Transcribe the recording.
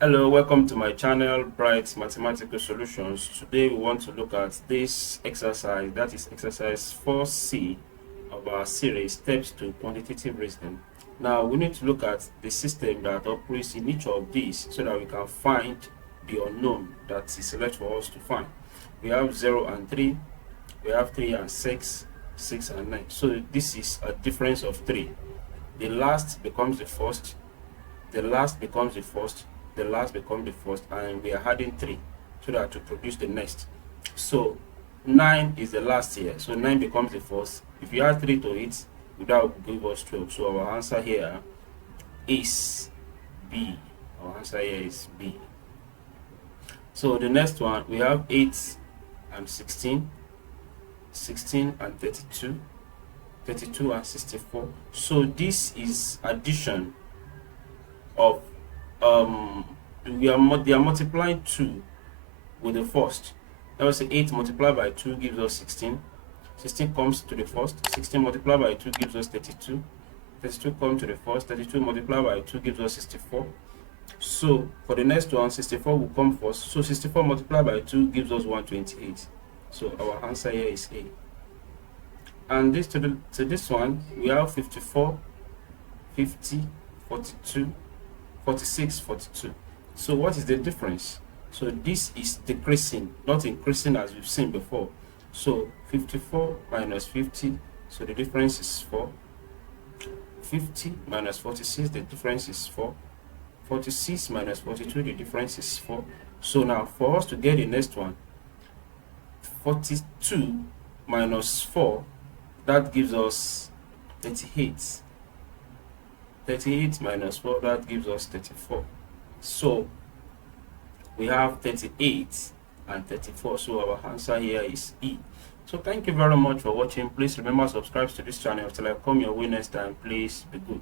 Hello, welcome to my channel, Bright Mathematical Solutions. Today we want to look at this exercise, that is exercise 4C of our series, Steps to Quantitative Reasoning. Now we need to look at the system that operates in each of these so that we can find the unknown that is left for us to find. We have 0 and 3, we have 3 and 6, 6 and 9. So this is a difference of 3. The last becomes the first, the last becomes the first, the last becomes the first, and we are adding 3 so that to produce the next. So 9 is the last here, so 9 becomes the first. If you add 3 to it, that will give us 12. So our answer here is B. Our answer here is B. So the next one, we have 8 and 16, 16 and 32, 32 and 64. So this is addition of they are multiplying 2 with the first. That was 8 multiplied by 2 gives us 16. 16 comes to the first. 16 multiplied by 2 gives us 32. 32 comes to the first. 32 multiplied by 2 gives us 64. So for the next one, 64 will come first. So 64 multiplied by 2 gives us 128. So our answer here is A. And this to this one, we have 54, 50, 42, 46, 42. So what is the difference? So this is decreasing, not increasing as we've seen before. So 54 minus 50, so the difference is 4. 50 minus 46, the difference is 4. 46 minus 42, the difference is 4. So now for us to get the next one, 42 minus 4, that gives us 38. 38 minus 4, that gives us 34. So we have 38 and 34. So our answer here is E. So thank you very much for watching. Please remember to subscribe to this channel. Till I come your way next time, please be good.